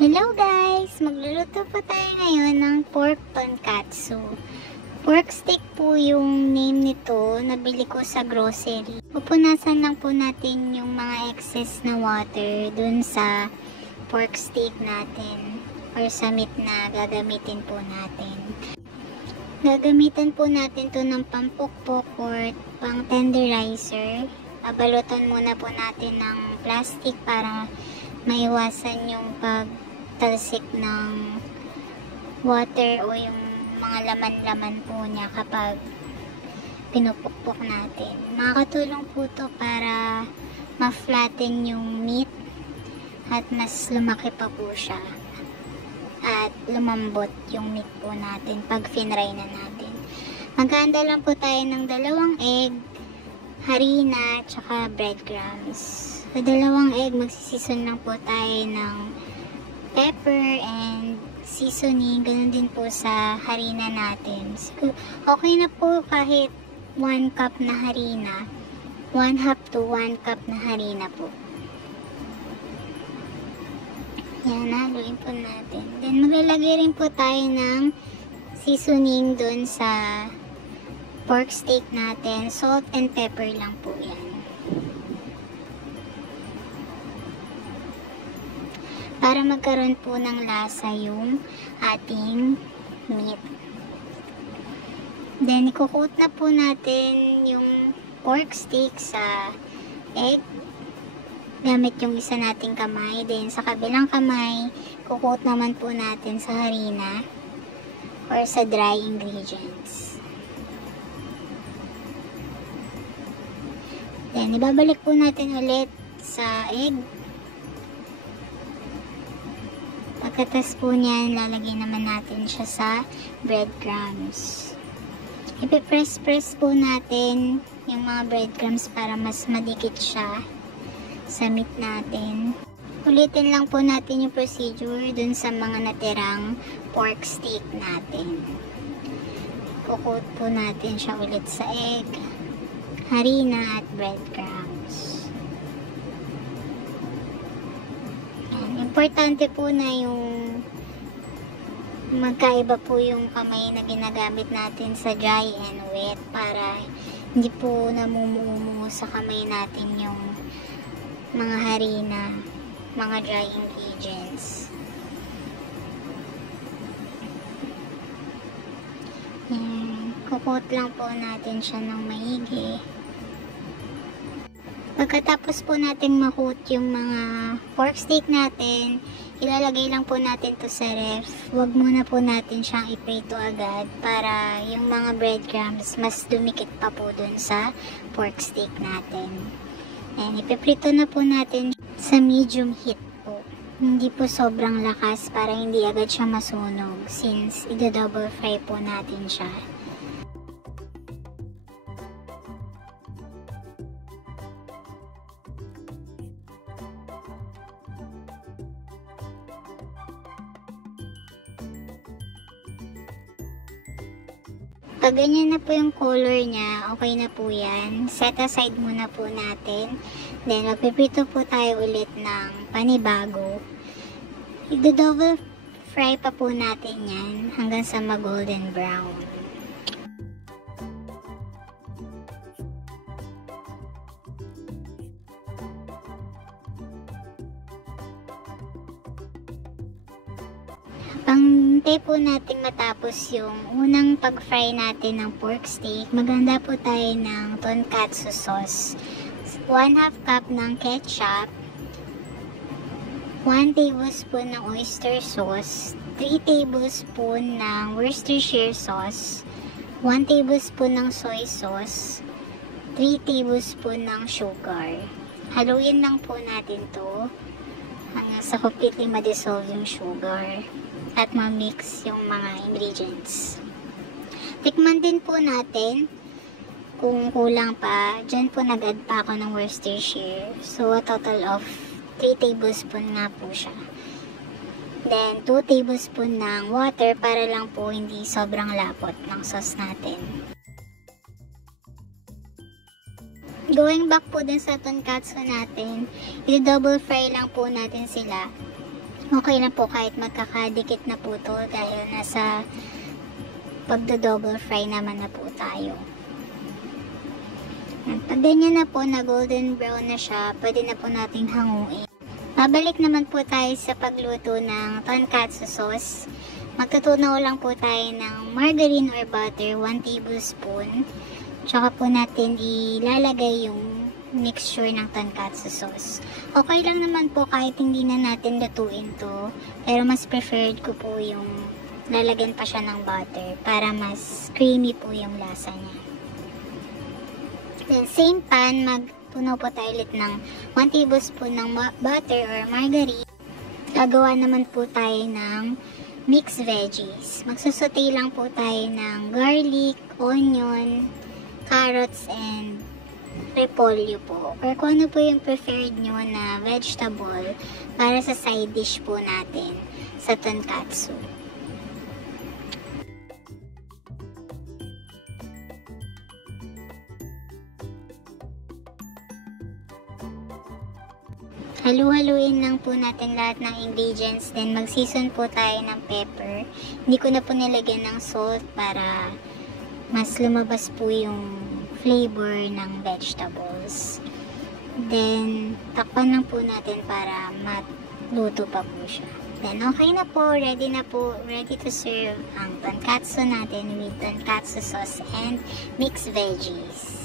Hello guys! Magluluto po tayo ngayon ng pork tonkatsu. Pork steak po yung name nito. Nabili ko sa grocery. Pupunasan lang po natin yung mga excess na water dun sa pork steak natin or sa meat na gagamitin po natin. Gagamitan po natin to ng pampukpok or pang tenderizer. Balutan muna po natin ng plastic para maiwasan yung pagtalsik ng water o yung mga laman-laman po niya kapag pinupukpok natin. Makakatulong po to para ma-flatten yung meat at mas lumaki pa po siya at lumambot yung meat po natin pag finry na natin. Maghahanda lang po tayo ng 2 egg, harina, tsaka breadcrumbs. Sa 2 egg, magsisison lang po tayo ng pepper and seasoning. Ganun din po sa harina natin. Okay na po kahit 1 cup na harina. 1/2 to 1 cup na harina po. Yan, haluin po natin. Then, maglalagay rin po tayo ng seasoning dun sa pork steak natin. Salt and pepper lang po yan. Para magkaroon po ng lasa yung ating meat. Then, ikukut na po natin yung pork steak sa egg gamit yung isa nating kamay. Then, sa kabilang kamay, kukut naman po natin sa harina or sa dry ingredients. Then, ibabalik po natin ulit sa egg. Pagkatas po niyan, lalagay naman natin siya sa breadcrumbs. Ipipress-press po natin yung mga breadcrumbs para mas madikit siya sa meat natin. Ulitin lang po natin yung procedure dun sa mga natirang pork steak natin. Kukut po natin siya ulit sa egg, harina at breadcrumbs. Importante po na yung magkaiba po yung kamay na ginagamit natin sa dry and wet para hindi po namumumo sa kamay natin yung mga harina, mga dry ingredients. Yan. Kukot lang po natin siya ng maigi. Pagkatapos po natin makut yung mga pork steak natin, ilalagay lang po natin to sa ref. Huwag muna po natin siyang iprito agad para yung mga breadcrumbs mas dumikit pa po dun sa pork steak natin. And ipiprito na po natin sa medium heat po. Hindi po sobrang lakas para hindi agad siya masunog since i-double fry po natin siya. Pag ganyan na po yung color niya, okay na po yan. Set aside muna po natin. Then, magpiprito po tayo ulit ng panibago. I-double fry pa po natin yan hanggang sa mag-golden brown. Pangintay po natin matapos yung unang pag-fry natin ng pork steak, maghanda po tayo ng tonkatsu sauce. 1/2 cup ng ketchup, 1 tablespoon ng oyster sauce, 3 tablespoon ng Worcestershire sauce, 1 tablespoon ng soy sauce, 3 tablespoon ng sugar. Haluin lang po natin to hanggang sa completely ma-dissolve yung sugar at ma-mix yung mga ingredients. Tikman din po natin kung kulang pa. Diyan po nag-add pa ako ng Worcestershire. So, a total of 3 tablespoon nga po siya. Then, 2 tablespoon ng water para lang po hindi sobrang lapot ng sauce natin. Going back po dun sa tonkatsu natin, i-double fry lang po natin sila Okay lang po kahit magkakadikit na po to dahil nasa pagdo-double fry naman na po tayo. Pag ganyan na po na golden brown na siya, pwede na po nating hanguin. Babalik naman po tayo sa pagluto ng tonkatsu sauce. Magtutunaw lang po tayo ng margarine or butter, 1 tablespoon. Tsaka po natin ilalagay yung mixture ng tonkatsu sauce. Okay lang naman po kahit hindi na natin lutuin to. Pero mas preferred ko po yung lalagyan pa siya ng butter para mas creamy po yung lasa niya. Then same pan, magtunaw po tayo ulit ng 1 tablespoon ng butter or margarine. Gagawa naman po tayo ng mixed veggies. Magsusote lang po tayo ng garlic, onion, carrots, and repolyo po. Or kung ano po yung preferred nyo na vegetable para sa side dish po natin sa tonkatsu. Halu-haluin lang po natin lahat ng ingredients. Then mag-season po tayo ng pepper. Hindi ko na po nilagyan ng salt para mas lumabas po yung flavor ng vegetables. Then takpan lang po natin para matluto pa po siya. Then okay na po, ready to serve ang tonkatsu natin with tonkatsu sauce and mixed veggies.